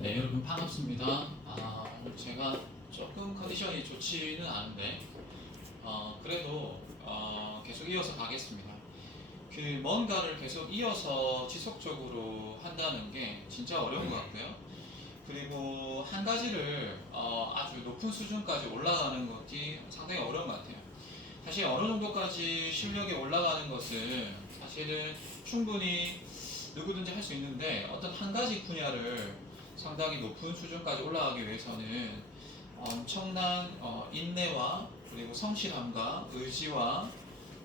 네, 여러분 반갑습니다. 제가 조금 컨디션이 좋지는 않은데, 그래도 계속 이어서 가겠습니다. 그 뭔가를 계속 이어서 지속적으로 한다는 게 진짜 어려운 것 같고요. 그리고 한 가지를 아주 높은 수준까지 올라가는 것이 상당히 어려운 것 같아요. 사실 어느 정도까지 실력이 올라가는 것은 사실은 충분히 누구든지 할 수 있는데 어떤 한 가지 분야를 상당히 높은 수준까지 올라가기 위해서는 엄청난 인내와 그리고 성실함과 의지와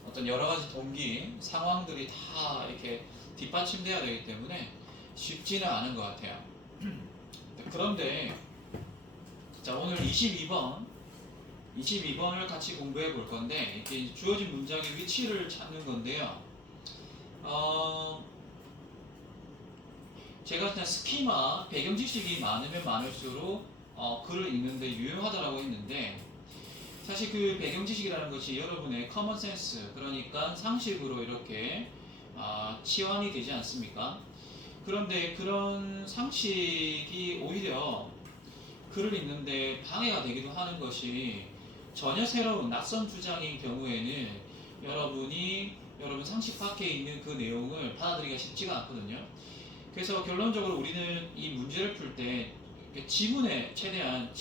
어떤 여러 가지 동기, 상황들이 다 이렇게 뒷받침돼야 되기 때문에 쉽지는 않은 것 같아요. 그런데 자, 오늘 22번을 같이 공부해 볼 건데 이렇게 주어진 문장의 위치를 찾는 건데요. 어, 제가 그냥 스키마, 배경 지식이 많으면 많을수록 글을 읽는데 유용하다라고 했는데 사실 그 배경 지식이라는 것이 여러분의 커먼 센스, 그러니까 상식으로 이렇게 치환이 되지 않습니까? 그런데 그런 상식이 오히려 글을 읽는데 방해가 되기도 하는 것이 전혀 새로운 낯선 주장인 경우에는 여러분 상식 밖에 있는 그 내용을 받아들이기가 쉽지가 않거든요. 그래서 결론적으로 우리는 이 문제를 풀 때 지문에 최대한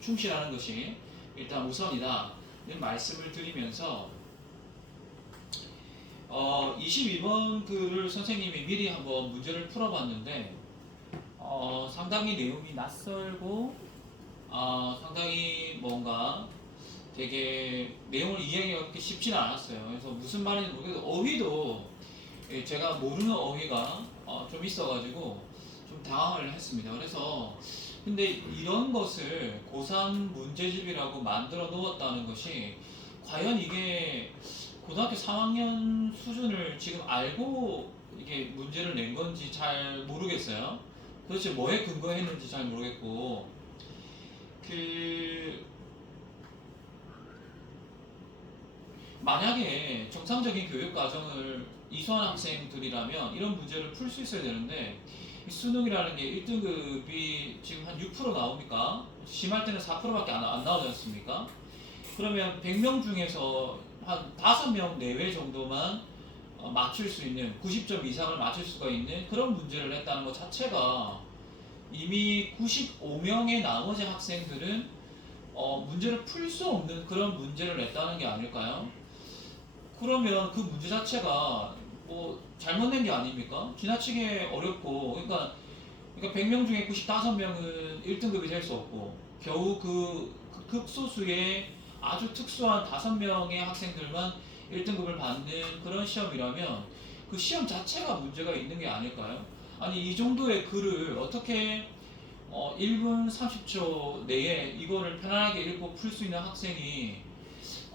충실하는 것이 일단 우선이다 이런 말씀을 드리면서 22번 글을 선생님이 미리 한번 문제를 풀어봤는데 상당히 내용이 낯설고 상당히 뭔가 되게 내용을 이해하기가 그렇게 쉽지는 않았어요. 그래서 무슨 말인지 모르겠고 어휘도 제가 모르는 어휘가 좀 있어가지고 좀 당황을 했습니다. 그래서 근데 이런 것을 고3 문제집이라고 만들어 놓았다는 것이 과연 이게 고등학교 3학년 수준을 지금 알고 이게 문제를 낸 건지 잘 모르겠어요. 도대체 뭐에 근거했는지 잘 모르겠고 그 만약에 정상적인 교육 과정을 이수한 학생들이라면 이런 문제를 풀 수 있어야 되는데 수능이라는 게 1등급이 지금 한 6% 나옵니까? 심할 때는 4%밖에 안 나오지 않습니까? 그러면 100명 중에서 한 5명 내외 정도만 맞출 수 있는 90점 이상을 맞출 수가 있는 그런 문제를 냈다는 것 자체가 이미 95명의 나머지 학생들은 문제를 풀 수 없는 그런 문제를 냈다는 게 아닐까요? 그러면 그 문제 자체가 뭐 잘못된 게 아닙니까? 지나치게 어렵고 그러니까 100명 중에 95명은 1등급이 될 수 없고 겨우 그 극소수의 아주 특수한 5명의 학생들만 1등급을 받는 그런 시험이라면 그 시험 자체가 문제가 있는 게 아닐까요? 아니 이 정도의 글을 어떻게 1분 30초 내에 이거를 편안하게 읽고 풀 수 있는 학생이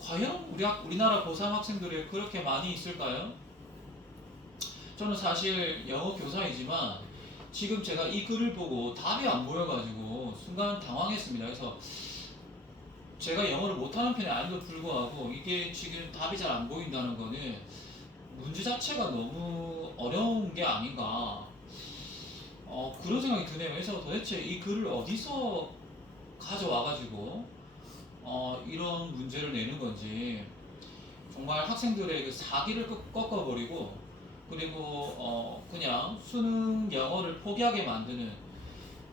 과연 우리나라 고3 학생들이 그렇게 많이 있을까요? 저는 사실 영어 교사이지만 지금 제가 이 글을 보고 답이 안 보여가지고 순간 당황했습니다. 그래서 제가 영어를 못하는 편이 아님에도 불구하고 이게 지금 답이 잘 안 보인다는 거는 문제 자체가 너무 어려운 게 아닌가 그런 생각이 드네요. 그래서 도대체 이 글을 어디서 가져와가지고 이런 문제를 내는 건지 정말 학생들의 그 사기를 꺾어버리고 그리고 그냥 수능 영어를 포기하게 만드는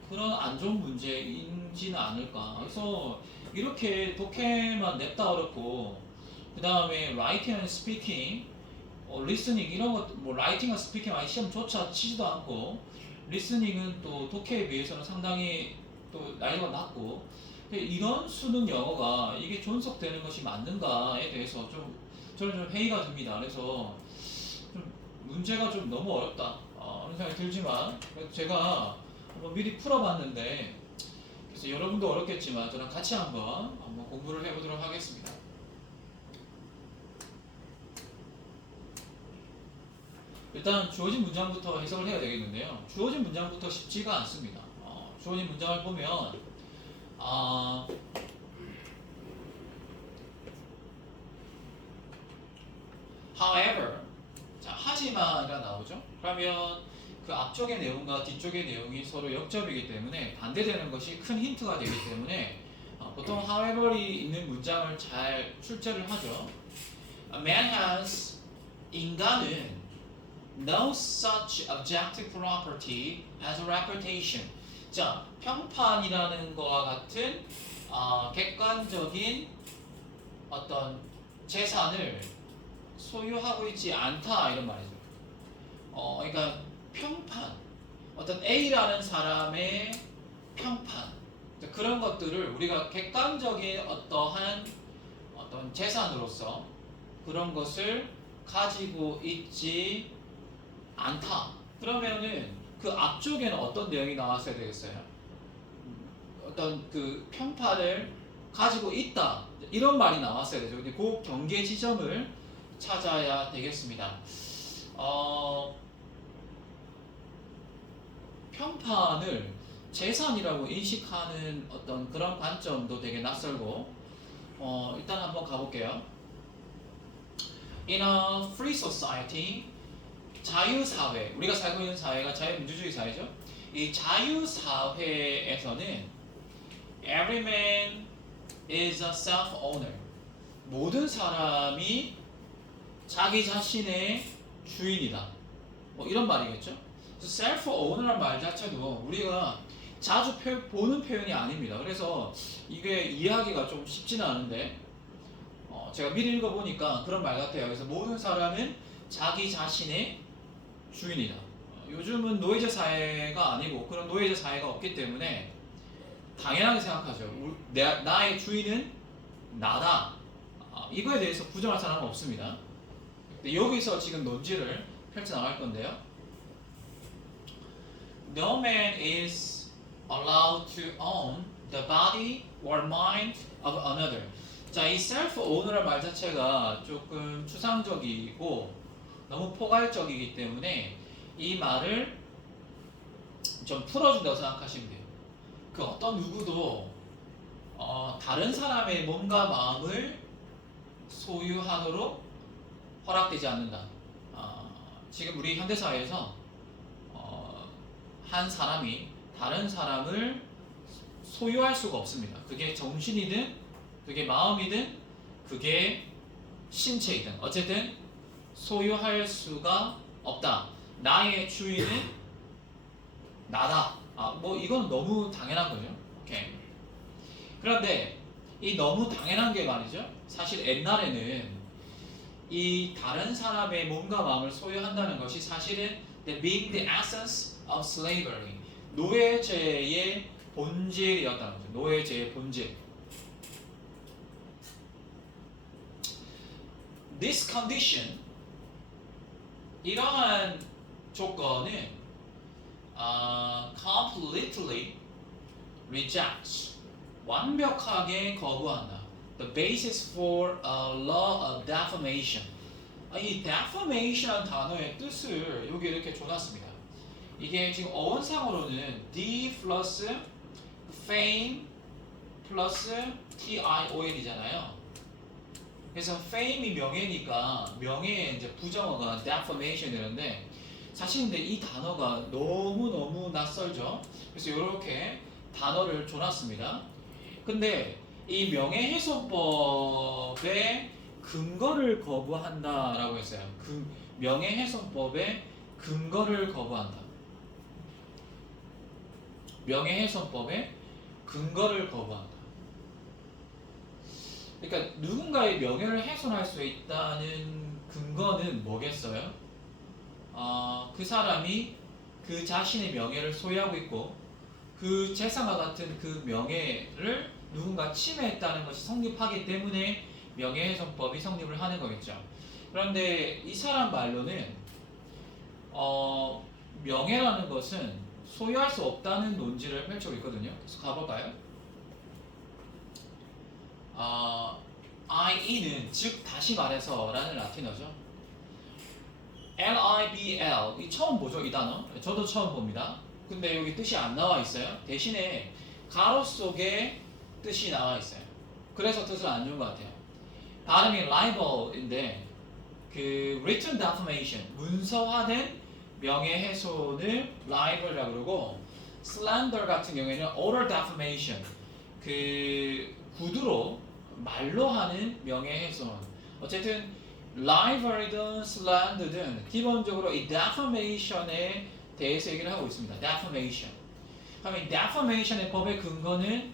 그런 안 좋은 문제인지는 않을까. 그래서 이렇게 독해만 냅다 어렵고 그 다음에 라이팅 앤 스피킹, 리스닝 이런 것, 뭐 라이팅과 스피킹 아예 시험조차 치지도 않고 리스닝은 또 독해에 비해서는 상당히 또 난이도가 낮고 이런 수능 영어가 이게 존속되는 것이 맞는가에 대해서 좀 저는 좀 회의가 듭니다. 그래서 좀 문제가 좀 너무 어렵다 그런 생각이 들지만 제가 한번 미리 풀어봤는데 그래서 여러분도 어렵겠지만 저랑 같이 한번 공부를 해보도록 하겠습니다. 일단 주어진 문장부터 해석을 해야 되겠는데요. 주어진 문장부터 쉽지가 않습니다. 주어진 문장을 보면 아, however, 자, 하지만이라 나오죠. 그러면 그 앞쪽의 내용과 뒤쪽의 내용이 서로 역접이기 때문에 반대되는 것이 큰 힌트가 되기 때문에 보통 however이 있는 문장을 잘 출제를 하죠. A man has 인간은 no such objective property as a reputation. 자, 평판이라는 것과 같은 객관적인 어떤 재산을 소유하고 있지 않다 이런 말이죠. 그러니까 평판, 어떤 A라는 사람의 평판 그런 것들을 우리가 객관적인 어떠한 어떤 재산으로서 그런 것을 가지고 있지 않다. 그러면은 그 앞쪽에는 어떤 내용이 나왔어야 되겠어요? 어떤 그 평판을 가지고 있다 이런 말이 나왔어야 되죠. 근데 그 경계 지점을 찾아야 되겠습니다. 평판을 재산이라고 인식하는 어떤 그런 관점도 되게 낯설고 일단 한번 가볼게요. In a free society, 자유사회, 우리가 살고 있는 사회가 자유민주주의 사회죠. 이 자유사회에서는 every man is a self-owner. 모든 사람이 자기 자신의 주인이다. 뭐 이런 말이겠죠. self-owner란 말 자체도 우리가 자주 보는 표현이 아닙니다. 그래서 이게 이해하기가 좀 쉽지는 않은데 제가 미리 읽어보니까 그런 말 같아요. 그래서 모든 사람은 자기 자신의 주인이다. 요즘은 노예제 사회가 아니고 그런 노예제 사회가 없기 때문에 당연하게 생각하죠. 나의 주인은 나다. 이거에 대해서 부정할 사람은 없습니다. 근데 여기서 지금 논지를 펼쳐나갈 건데요. No man is allowed to own the body or mind of another. 자, 이 self-owner란 말 자체가 조금 추상적이고 너무 포괄적이기 때문에 이 말을 좀 풀어준다고 생각하시면 돼요. 그 어떤 누구도 다른 사람의 몸과 마음을 소유하도록 허락되지 않는다. 지금 우리 현대사회에서 한 사람이 다른 사람을 소유할 수가 없습니다. 그게 정신이든 그게 마음이든 그게 신체이든 어쨌든 소유할 수가 없다. 나의 주인은 나다. 뭐 이건 너무 당연한 거죠. 오케이. 그런데 이 너무 당연한 게 말이죠. 사실 옛날에는 이 다른 사람의 몸과 마음을 소유한다는 것이 사실은 being the essence of slavery, 노예제의 본질이었다는 거죠. 노예제의 본질. This condition, 이러한 조건은 completely rejects, 완벽하게 거부한다. The basis for a law of defamation. 이 defamation 단어의 뜻을 여기 이렇게 줘놨습니다. 이게 지금 어원상으로는 D 플러스 fame 플러스 TION이잖아요. 그래서 fame이 명예니까 명예의 이제 부정어가 defamation이라는데 사실 근데 이 단어가 너무 낯설죠. 그래서 이렇게 단어를 줘놨습니다. 근데 이 명예훼손법의 근거를 거부한다라고 했어요. 그 명예훼손법의 근거를 거부한다. 명예훼손법의 근거를 거부한다. 그러니까 누군가의 명예를 훼손할 수 있다는 근거는 뭐겠어요? 그 사람이 그 자신의 명예를 소유하고 있고 그 재산과 같은 그 명예를 누군가 침해했다는 것이 성립하기 때문에 명예훼손법이 성립을 하는 거겠죠. 그런데 이 사람 말로는 명예라는 것은 소유할 수 없다는 논지를 펼치고 있거든요. 그래서 가볼까요? IE는 즉 다시 말해서 라는 라틴어죠. LIBL 이 처음 보죠 이 단어. 저도 처음 봅니다. 근데 여기 뜻이 안 나와 있어요. 대신에 가로 속에 뜻이 나와 있어요. 그래서 뜻을 안 준 것 같아요. 발음이 libel인데 그 written defamation 문서화된 명예훼손을 libel이라고 그러고 slander 같은 경우에는 oral defamation 그 구두로 말로 하는 명예훼손. 어쨌든 libel이든 slander든 기본적으로 이 defamation에 대해서 얘기를 하고 있습니다. defamation. 그러면 이 defamation의 법의 근거는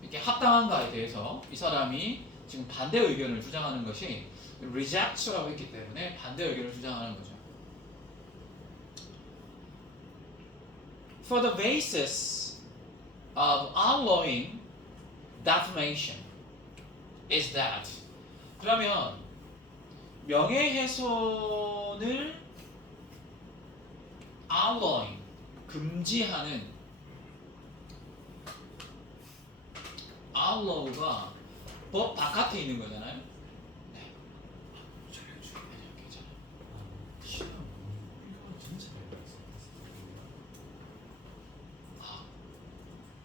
이렇게 합당한가에 대해서 이 사람이 지금 반대 의견을 주장하는 것이 reject라고 했기 때문에 반대 의견을 주장하는 거죠. For the basis of outlawing defamation is that 그러면 명예훼손을 outlawing 금지하는 outlaw가 법 바깥에 있는 거잖아요. 네. 괜찮아요.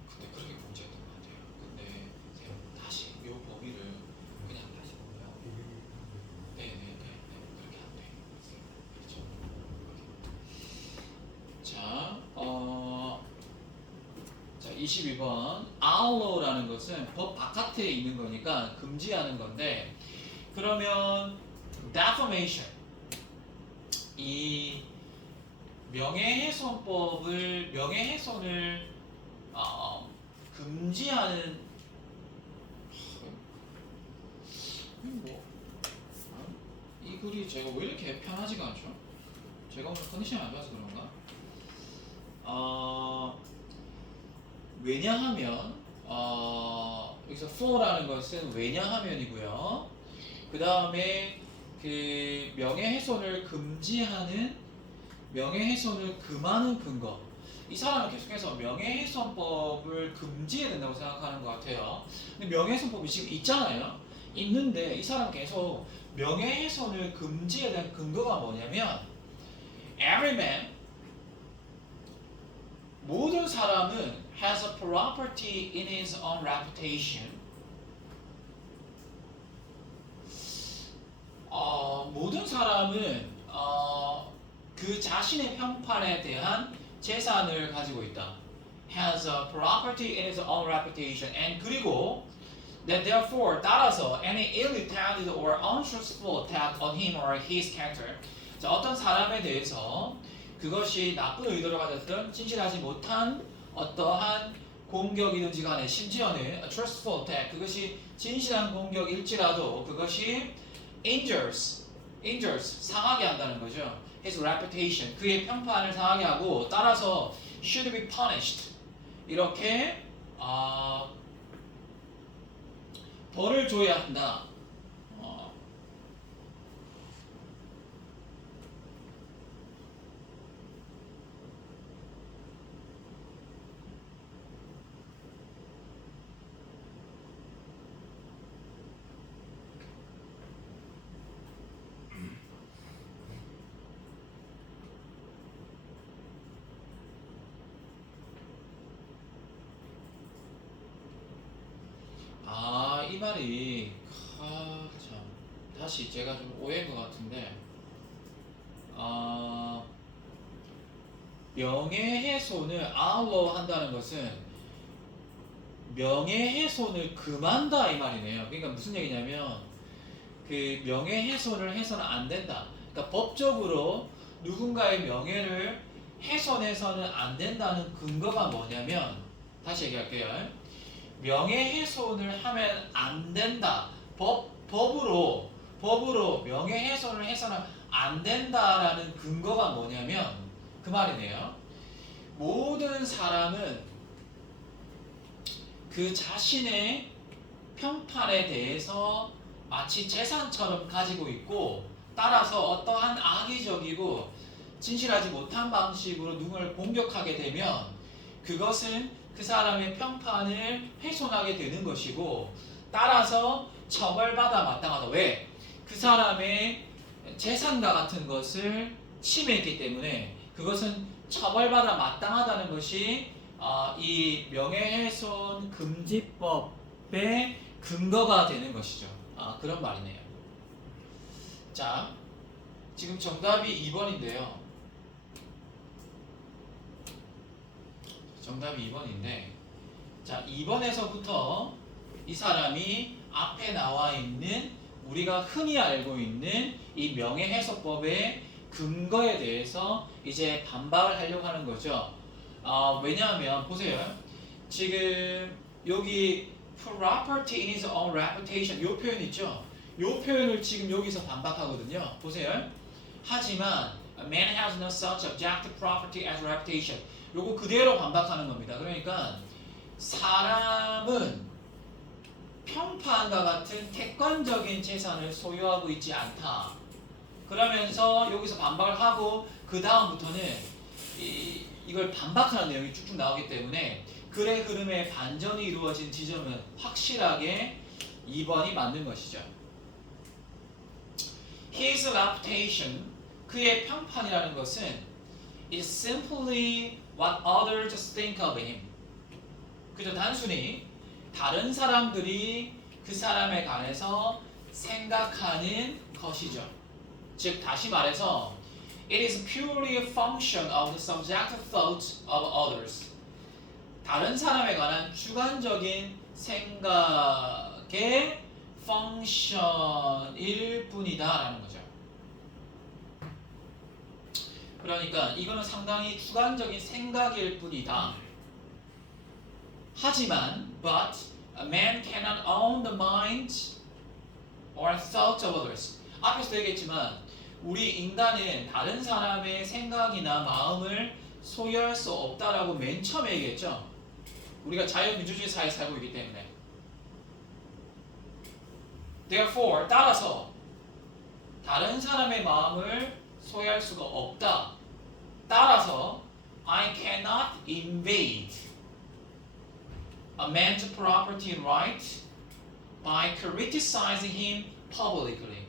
근데 그렇게 문제였던 것 같아요. 근데 제가 다시 이 범위를 그냥 다시 보면 네네네 그렇게 안 돼. 그렇죠. 자 22번 outlaw라는 것은 법 바깥에 있는 거니까 금지하는 건데 그러면 defamation 이 명예훼손법을 명예훼손을 금지하는 이 글이 제가 왜 이렇게 편하지가 않죠? 제가 오늘 컨디션이 안 좋아서 그런가? 왜냐하면 여기서 for라는 것은 왜냐하면이고요. 그 다음에 그 명예훼손을 금지하는 명예훼손을 금하는 근거. 이 사람은 계속해서 명예훼손법을 금지해야 된다고 생각하는 것 같아요. 근데 명예훼손법이 지금 있잖아요. 있는데 이 사람은 계속 명예훼손을 금지해야 되는 근거가 뭐냐면 every man 모든 사람은 has a property in his own reputation. 모든 사람은 그 자신의 평판에 대한 재산을 가지고 있다. Has a property in his own reputation. And 그리고 that therefore 따라서 any ill-intended or untruthful attack on him or his character. 자, 어떤 사람에 대해서 그것이 나쁜 의도를 가졌든 진실하지 못한 어떠한 공격이든지 간에 심지어는 truthful attack 그것이 진실한 공격일지라도 그것이 injures 상하게 한다는 거죠. His reputation 그의 평판을 상하게 하고 따라서 should be punished 이렇게 벌을 줘야 한다. 이 말이 참 다시 제가 좀 오해인 것 같은데 명예훼손을 outlaw 한다는 것은 명예훼손을 금한다 이 말이네요. 그러니까 무슨 얘기냐면 그 명예훼손을 해서는 안 된다. 그러니까 법적으로 누군가의 명예를 훼손해서는 안 된다는 근거가 뭐냐면 다시 얘기할게요. 명예훼손을 하면 안 된다. 법으로 명예훼손을 해서는 안 된다라는 근거가 뭐냐면 그 말이네요. 모든 사람은 그 자신의 평판에 대해서 마치 재산처럼 가지고 있고 따라서 어떠한 악의적이고 진실하지 못한 방식으로 누군가를 공격하게 되면 그것은 그 사람의 평판을 훼손하게 되는 것이고 따라서 처벌받아 마땅하다. 왜? 그 사람의 재산과 같은 것을 침해했기 때문에 그것은 처벌받아 마땅하다는 것이 이 명예훼손 금지법의 근거가 되는 것이죠. 그런 말이네요. 자, 지금 정답이 2번인데요. 정답이 2번인데 자 2번에서부터 이 사람이 앞에 나와 있는 우리가 흔히 알고 있는 이 명예훼손법의 근거에 대해서 이제 반박을 하려고 하는 거죠. 왜냐하면 보세요. 지금 여기 property in his own reputation 요 표현 있죠. 요 표현을 지금 여기서 반박하거든요. 보세요. 하지만 a man has no such objective property as reputation. 요거 그대로 반박하는 겁니다. 그러니까 사람은 평판과 같은 객관적인 재산을 소유하고 있지 않다. 그러면서 여기서 반박을 하고 그 다음부터는 이걸 반박하는 내용이 쭉쭉 나오기 때문에 글의 흐름에 반전이 이루어진 지점은 확실하게 2번이 맞는 것이죠. His reputation, 그의 평판이라는 것은 is simply what others think of him. 그저 단순히 다른 사람들이 그 사람에 관해서 생각하는 것이죠. 즉 다시 말해서 it is purely a function of the subjective thoughts of others. 다른 사람에 관한 주관적인 생각의 펑션일 뿐이다라는 거죠. 그러니까 이거는 상당히 주관적인 생각일 뿐이다. 하지만 but a man cannot own the mind or thoughts of others. 앞에서 얘기했지만 우리 인간은 다른 사람의 생각이나 마음을 소유할 수 없다라고 맨 처음에 얘기했죠. 우리가 자유민주주의 사회에 살고 있기 때문에. Therefore, 따라서 다른 사람의 마음을 소유할 수가 없다. 따라서 I cannot invade a man's property right by criticizing him publicly.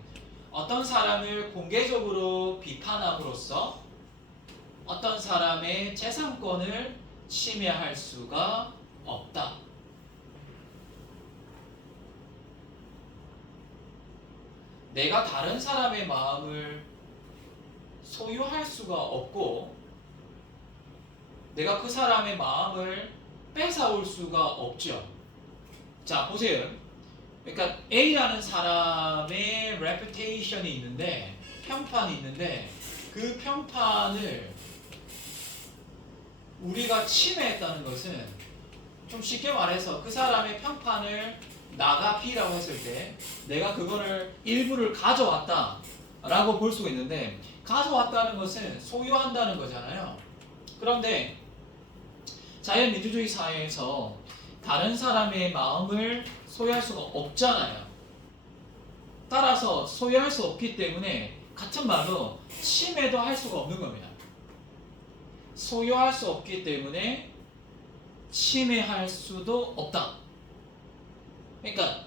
어떤 사람을 공개적으로 비판함으로써 어떤 사람의 재산권을 침해할 수가 없다. 내가 다른 사람의 마음을 소유할 수가 없고 내가 그 사람의 마음을 뺏어올 수가 없죠. 자, 보세요. 그러니까 A라는 사람의 reputation이 있는데 평판이 있는데 그 평판을 우리가 침해했다는 것은 좀 쉽게 말해서 그 사람의 평판을 나가 B라고 했을 때 내가 그거를 일부를 가져왔다 라고 볼 수가 있는데 가져왔다는 것은 소유한다는 거잖아요. 그런데 자유민주주의 사회에서 다른 사람의 마음을 소유할 수가 없잖아요. 따라서 소유할 수 없기 때문에 같은 말로 침해도 할 수가 없는 겁니다. 소유할 수 없기 때문에 침해할 수도 없다. 그러니까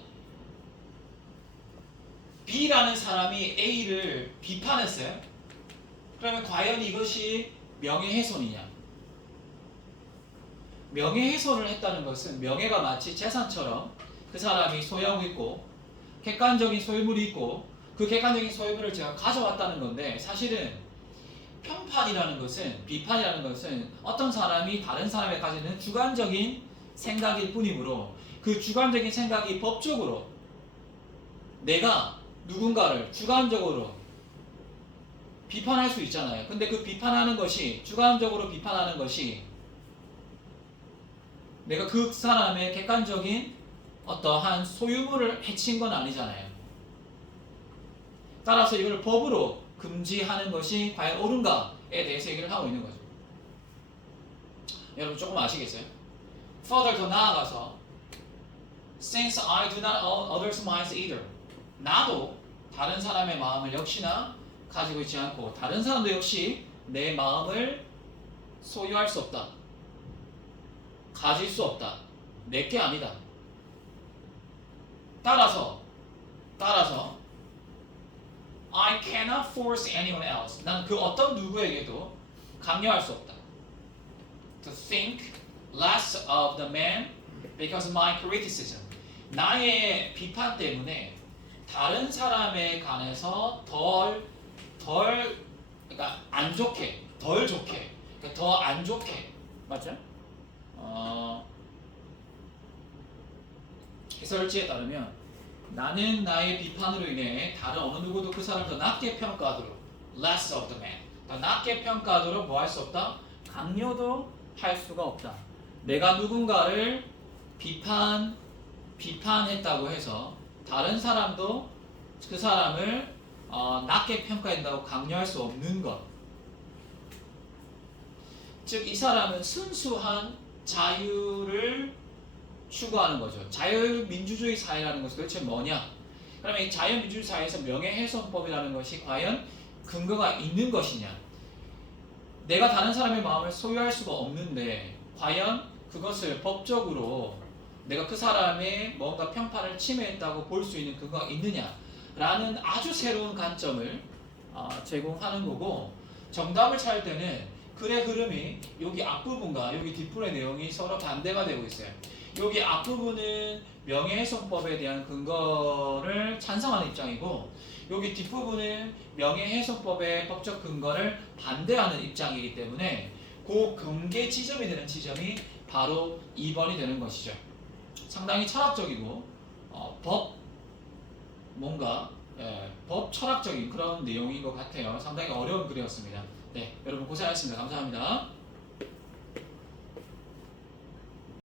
B라는 사람이 A를 비판했어요. 그러면 과연 이것이 명예훼손이냐? 명예훼손을 했다는 것은 명예가 마치 재산처럼 그 사람이 소유하고 있고 객관적인 소유물이 있고 그 객관적인 소유물을 제가 가져왔다는 건데 사실은 평판이라는 것은 비판이라는 것은 어떤 사람이 다른 사람에 가지는 주관적인 생각일 뿐이므로 그 주관적인 생각이 법적으로 내가 누군가를 주관적으로 비판할 수 있잖아요. 근데 그 비판하는 것이 주관적으로 비판하는 것이 내가 그 사람의 객관적인 어떠한 소유물을 해친 건 아니잖아요. 따라서 이걸 법으로 금지하는 것이 과연 옳은가에 대해서 얘기를 하고 있는 거죠. 여러분 조금 아시겠어요? Further 더 나아가서 Since I do not own others' minds either. 나도 다른 사람의 마음을 역시나 가지고 있지 않고 다른 사람도 역시 내 마음을 소유할 수 없다. 가질 수 없다. 내게 아니다. 따라서 I cannot force anyone else. 난 그 어떤 누구에게도 강요할 수 없다. To think less of the man because of my criticism. 나의 비판 때문에 다른 사람에 관해서 덜 덜 그러니까 안 좋게, 덜 좋게, 그러니까 더 안 좋게 맞죠? 해설지에 따르면 나는 나의 비판으로 인해 다른 어느 누구도 그 사람을 더 낮게 평가하도록 less of the man 더 낮게 평가하도록 뭐 할 수 없다? 강요도 할 수가 없다. 내가 누군가를 비판했다고 해서 다른 사람도 그 사람을 낮게 평가한다고 강요할 수 없는 것. 즉 이 사람은 순수한 자유를 추구하는 거죠. 자유민주주의 사회라는 것은 도대체 뭐냐? 그러면 이 자유민주주의 사회에서 명예훼손법이라는 것이 과연 근거가 있는 것이냐? 내가 다른 사람의 마음을 소유할 수가 없는데 과연 그것을 법적으로 내가 그 사람의 뭔가 평판을 침해했다고 볼 수 있는 근거가 있느냐라는 아주 새로운 관점을 제공하는 거고, 정답을 찾을 때는 글의 흐름이 여기 앞부분과 여기 뒷부분의 내용이 서로 반대가 되고 있어요. 여기 앞부분은 명예훼손법에 대한 근거를 찬성하는 입장이고, 여기 뒷부분은 명예훼손법의 법적 근거를 반대하는 입장이기 때문에 그 경계 지점이 되는 지점이 바로 2번이 되는 것이죠. 상당히 철학적이고 법 철학적인 그런 내용인 것 같아요. 상당히 어려운 글이었습니다. 네, 여러분 고생하셨습니다. 감사합니다.